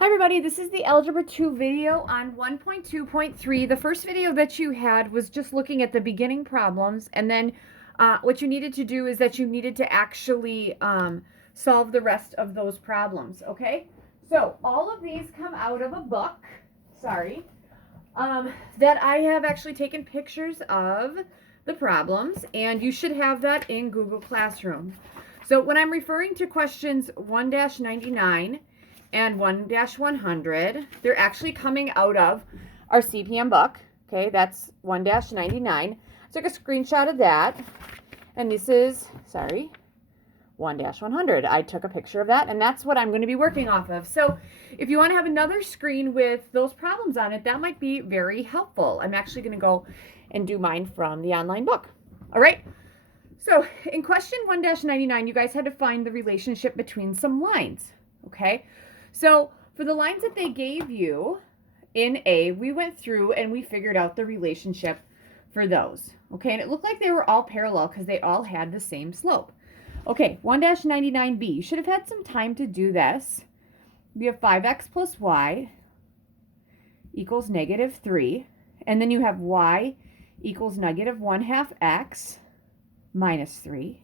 Hi everybody, this is the Algebra 2 video on 1.2.3. The first video that you had was just looking at the beginning problems, and then what you needed to do is that you needed to actually solve the rest of those problems, okay? So all of these come out of a book, that I have actually taken pictures of the problems, and you should have that in Google Classroom. So when I'm referring to questions 1-99 and 1-100, they're actually coming out of our CPM book. Okay, that's 1-99. I took a screenshot of that, and this is, 1-100. I took a picture of that, and that's what I'm going to be working off of. So if you want to have another screen with those problems on it, that might be very helpful. I'm actually going to go and do mine from the online book. All right. So in question 1-99, you guys had to find the relationship between some lines. Okay. So for the lines that they gave you in A, we went through and we figured out the relationship for those. Okay. And it looked like they were all parallel because they all had the same slope. Okay. 1-99B, you should have had some time to do this. We have 5x plus y equals -3. And then you have y equals -1/2 x minus 3.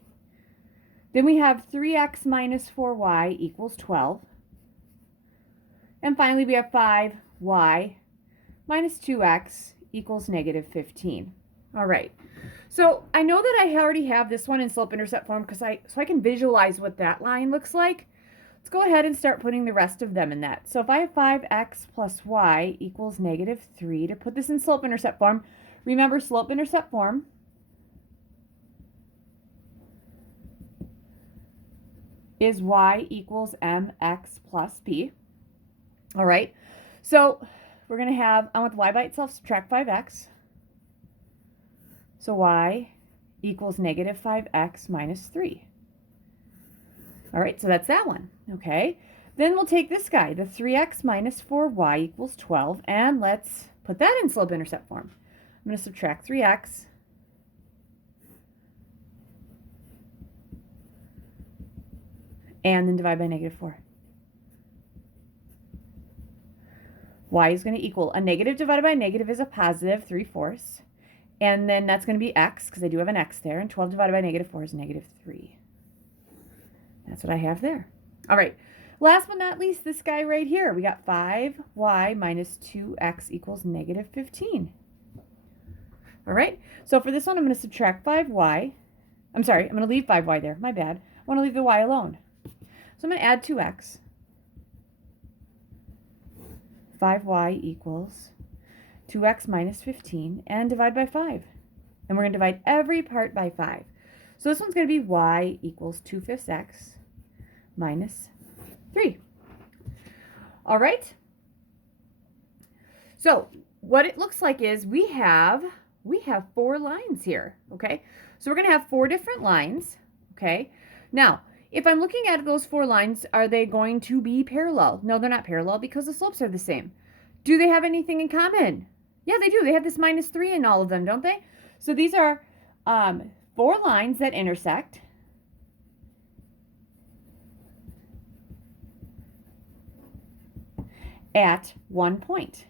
Then we have 3x minus 4y equals 12. And finally, we have 5y minus 2x equals -15. All right. So I know that I already have this one in slope-intercept form so I can visualize what that line looks like. Let's go ahead and start putting the rest of them in that. So if I have 5x plus y equals -3, to put this in slope-intercept form, remember slope-intercept form is y equals mx plus b. All right, so we're going to have, I want the y by itself, subtract 5x. So y equals -5x minus 3. All right, so that's that one, okay? Then we'll take this guy, the 3x minus 4y equals 12, and let's put that in slope-intercept form. I'm going to subtract 3x. And then divide by -4. Y is going to equal, a negative divided by a negative is a positive 3/4. And then that's going to be x, because I do have an x there. And 12 divided by -4 is -3. That's what I have there. All right. Last but not least, this guy right here. We got 5y minus 2x equals -15. All right. So for this one, I'm going to subtract 5y. I'm sorry, I'm going to leave 5y there. My bad. I want to leave the y alone. So I'm going to add 2x. 5y equals 2x minus 15, and divide by 5. And we're going to divide every part by 5. So this one's going to be y equals 2/5 x minus 3. All right. So what it looks like is we have 4 lines here, okay? So we're going to have 4 different lines, okay? Now, if I'm looking at those 4 lines, are they going to be parallel? No, they're not parallel because the slopes are the same. Do they have anything in common? Yeah, they do. They have this -3 in all of them, don't they? So these are 4 lines that intersect. At one point.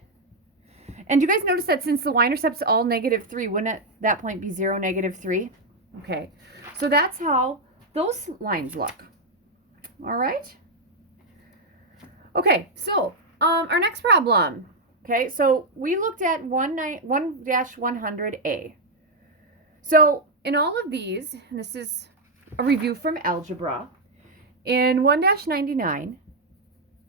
And do you guys notice that since the y-intercept's all -3, wouldn't at that point be 0, -3? Okay, so that's how those lines look. All right. Okay, so our next problem. Okay, so we looked at 1-100A. So in all of these, and this is a review from algebra, in 1-99,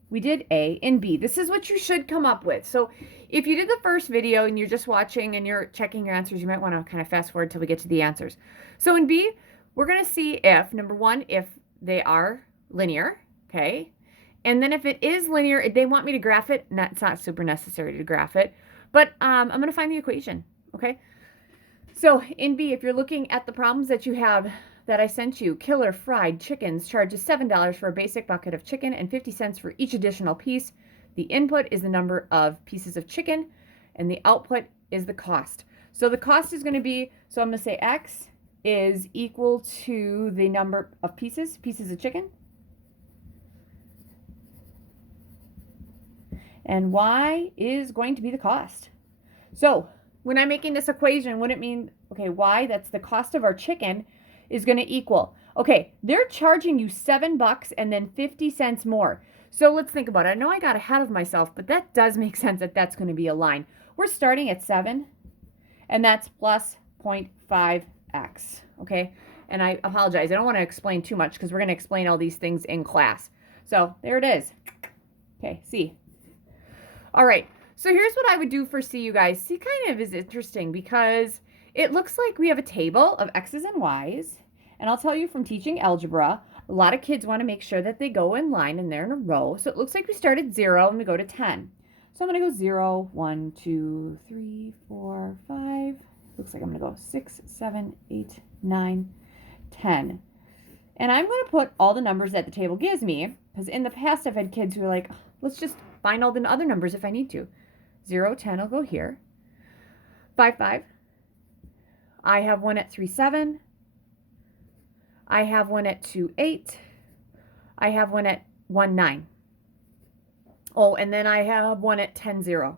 we did A and B. This is what you should come up with. So if you did the first video and you're just watching and you're checking your answers, you might want to kind of fast forward till we get to the answers. So in B, we're going to see if, number 1, if they are linear, okay? And then if it is linear, they want me to graph it. It's not super necessary to graph it, but I'm going to find the equation, okay? So in B, if you're looking at the problems that you have that I sent you, Killer Fried Chickens charges $7 for a basic bucket of chicken and 50 cents for each additional piece. The input is the number of pieces of chicken, and the output is the cost. So the cost is going to be, so I'm going to say X is equal to the number of pieces of chicken, And y is going to be the cost. So when I'm making this equation, what it mean, okay, y, that's the cost of our chicken, is going to equal, okay, they're charging you $7 and then 50 cents more. So let's think about it. I know I got ahead of myself, but that does make sense that that's going to be a line. We're starting at 7, and that's plus 0.5x, okay? And I apologize. I don't want to explain too much because we're going to explain all these things in class. So there it is. Okay, C. All right. So here's what I would do for C, you guys. C kind of is interesting because it looks like we have a table of x's and y's. And I'll tell you from teaching algebra, a lot of kids want to make sure that they go in line and they're in a row. So it looks like we start at 0 and we go to 10. So I'm going to go 0, 1, 2, 3, 4, 5. Looks like I'm going to go 6, 7, 8, 9, 10. And I'm going to put all the numbers that the table gives me, because in the past I've had kids who are like, let's just find all the other numbers if I need to. 0, 10 will go here. 5, 5. I have one at 3, 7. I have one at 2, 8. I have one at 1, 9. Oh, and then I have one at 10, 0.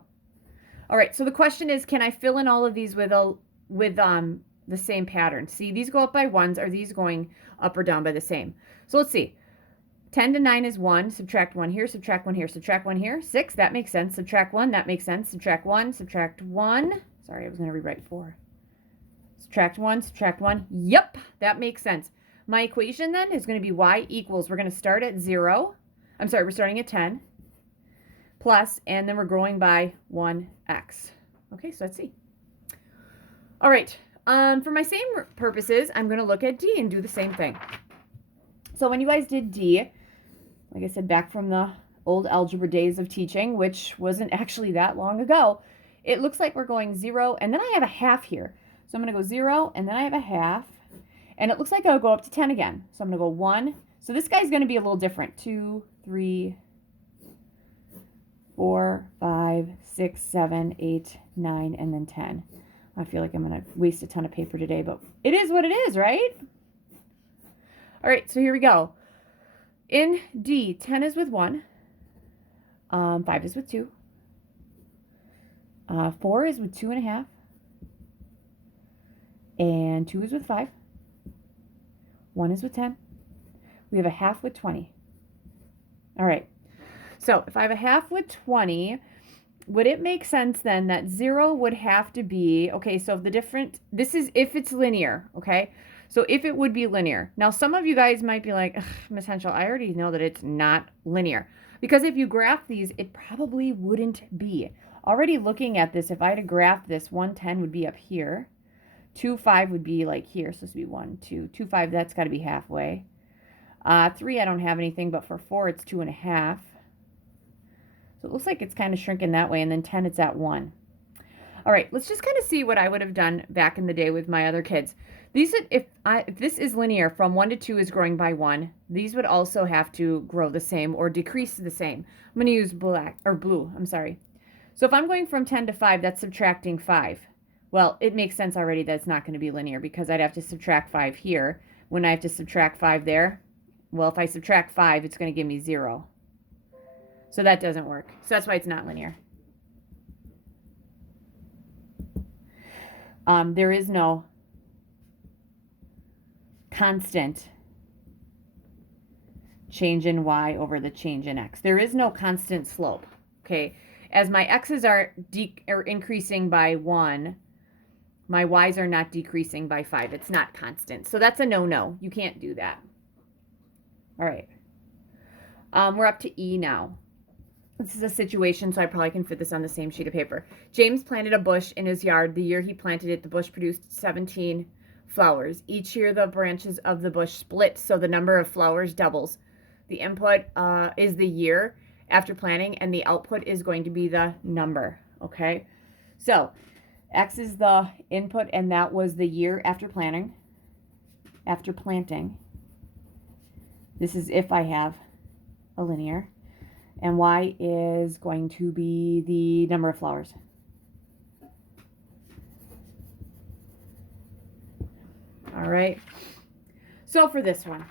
All right, so the question is, can I fill in all of these with the same pattern? See, these go up by 1s. Are these going up or down by the same? So let's see. 10 to 9 is 1. Subtract 1 here, subtract 1 here, subtract 1 here. 6, that makes sense. Subtract 1, that makes sense. Subtract 1, subtract 1. Sorry, I was going to rewrite 4. Subtract 1, subtract 1. Yep, that makes sense. My equation then is going to be y equals, we're going to start at 0. I'm sorry, we're starting at 10. Plus, and then we're growing by 1x. Okay, so let's see. All right, for my same purposes, I'm going to look at D and do the same thing. So when you guys did D, like I said, back from the old algebra days of teaching, which wasn't actually that long ago, it looks like we're going 0, and then I have a half here. So I'm going to go 0, and then I have a half, and it looks like I'll go up to 10 again. So I'm going to go 1. So this guy's going to be a little different. 2, 3, 4, 5, 6, 7, 8, 9, and then 10. I feel like I'm going to waste a ton of paper today, but it is what it is, right? All right, so here we go. In D, 10 is with 1. 5 is with 2. 4 is with 2.5. And 2 is with 5. 1 is with 10. We have a half with 20. All right. So if I have a half with 20, would it make sense then that 0 would have to be, okay, so this is if it's linear, okay? So if it would be linear. Now, some of you guys might be like, Miss Henschel, I already know that it's not linear. Because if you graph these, it probably wouldn't be. Already looking at this, if I had to graph this, 110 would be up here. 2, 5 would be like here. So this would be 1, 2, 2, 5, that's got to be halfway. 3, I don't have anything, but for 4, it's 2.5. So it looks like it's kind of shrinking that way, and then 10, it's at 1. All right, let's just kind of see what I would have done back in the day with my other kids. These, if this is linear, from 1 to 2 is growing by 1, these would also have to grow the same or decrease the same. I'm going to use blue, I'm sorry. So if I'm going from 10 to 5, that's subtracting 5. Well, it makes sense already that it's not going to be linear because I'd have to subtract 5 here. When I have to subtract 5 there, well, if I subtract 5, it's going to give me 0. So that doesn't work. So that's why it's not linear. There is no constant change in y over the change in x. There is no constant slope. Okay, as my x's are increasing by 1, my y's are not decreasing by 5. It's not constant. So that's a no-no. You can't do that. All right. We're up to E now. This is a situation, so I probably can fit this on the same sheet of paper. James planted a bush in his yard. The year he planted it, the bush produced 17 flowers. Each year, the branches of the bush split, so the number of flowers doubles. The input is the year after planting, and the output is going to be the number, okay? So, X is the input, and that was the year after planting. This is if I have a linear. And y is going to be the number of flowers. All right. So for this one,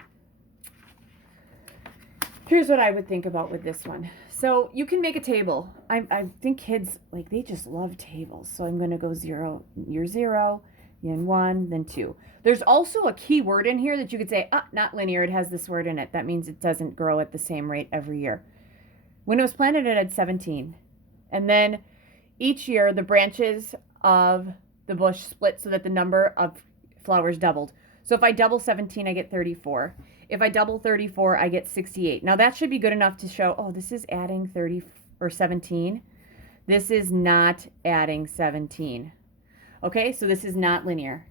here's what I would think about with this one. so you can make a table. I think kids, like, they just love tables. So I'm going to go 0, year 0, then 1, then 2. There's also a key word in here that you could say, not linear. It has this word in it. That means it doesn't grow at the same rate every year. When it was planted, it had 17. And then each year, the branches of the bush split so that the number of flowers doubled. So if I double 17, I get 34. If I double 34, I get 68. Now that should be good enough to show, oh, this is adding 30 or 17. This is not adding 17. Okay, so this is not linear.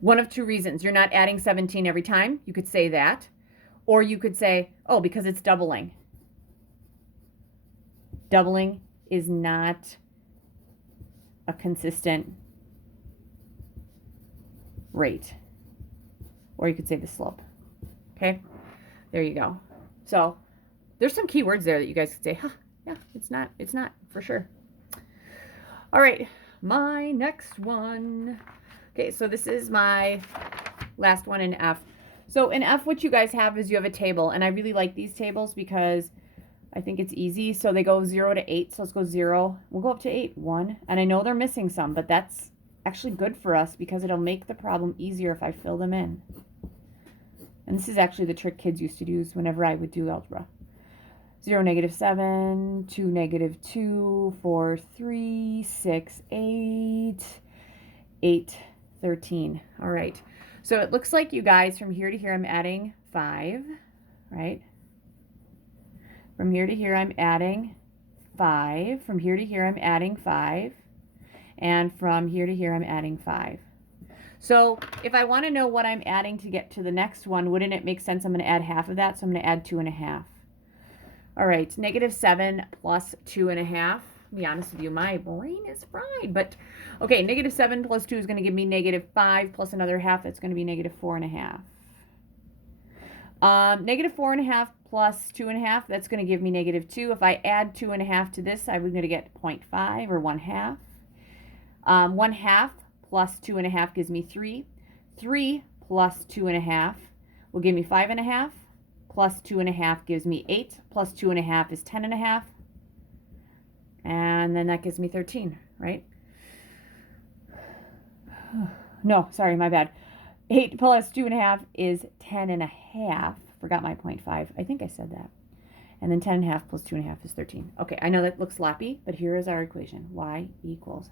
One of two reasons. You're not adding 17 every time. You could say that. Or you could say, oh, because it's doubling. Doubling is not a consistent rate. Or you could say the slope. Okay, there you go. So there's some key words there that you guys could say, yeah, it's not for sure. All right, my next one. Okay, so this is my last one in F. So in F, what you guys have is you have a table, and I really like these tables because I think it's easy. So they go 0 to 8, so let's go 0. We'll go up to 8, 1, and I know they're missing some, but that's actually good for us because it'll make the problem easier if I fill them in. And this is actually the trick kids used to use whenever I would do algebra. 0, -7, 2, -2, 4, 3, 6, 8, 8, 13. All right. So it looks like you guys, from here to here, I'm adding 5, right? From here to here, I'm adding 5. From here to here, I'm adding 5. And from here to here, I'm adding 5. So if I want to know what I'm adding to get to the next one, wouldn't it make sense? I'm going to add half of that, so I'm going to add 2.5. All right, -7 plus 2.5. To be honest with you, my brain is fried. But, okay, -7 plus 2 is going to give me -5 plus another half. That's going to be -4.5. -4.5 plus 2.5, that's going to give me -2. If I add 2.5 to this, I'm going to get 0.5 or 1/2. 1/2 plus 2.5 gives me 3. 3 plus 2.5 will give me 5.5. Plus 2.5 gives me 8. Plus 2.5 is 10.5. And then that gives me 13, right? No, sorry, my bad. 8 plus 2.5 is 10.5. Forgot my 0.5. I think I said that. And then 10.5 plus 2.5 is 13. Okay, I know that looks sloppy, but here is our equation. Y equals.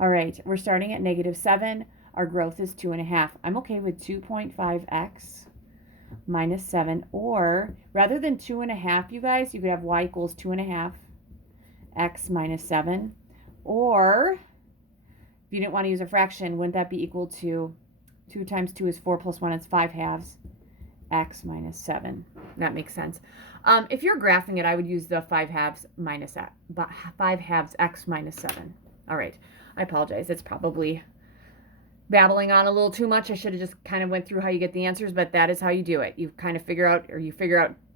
All right, we're starting at -7. Our growth is 2.5. I'm okay with 2.5x minus 7. Or rather than 2.5, you guys, you could have y equals 2.5 x minus 7. Or if you didn't want to use a fraction, wouldn't that be equal to 2 times 2 is 4 plus 1 is 5/2 x minus 7. That makes sense. If you're graphing it, I would use the 5/2 minus 5/2 x minus 7. All right, I apologize. It's probably babbling on a little too much. I should have just kind of went through how you get the answers, but that is how you do it. You kind of figure out,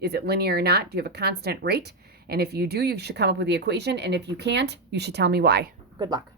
is it linear or not? Do you have a constant rate? And if you do, you should come up with the equation. And if you can't, you should tell me why. Good luck.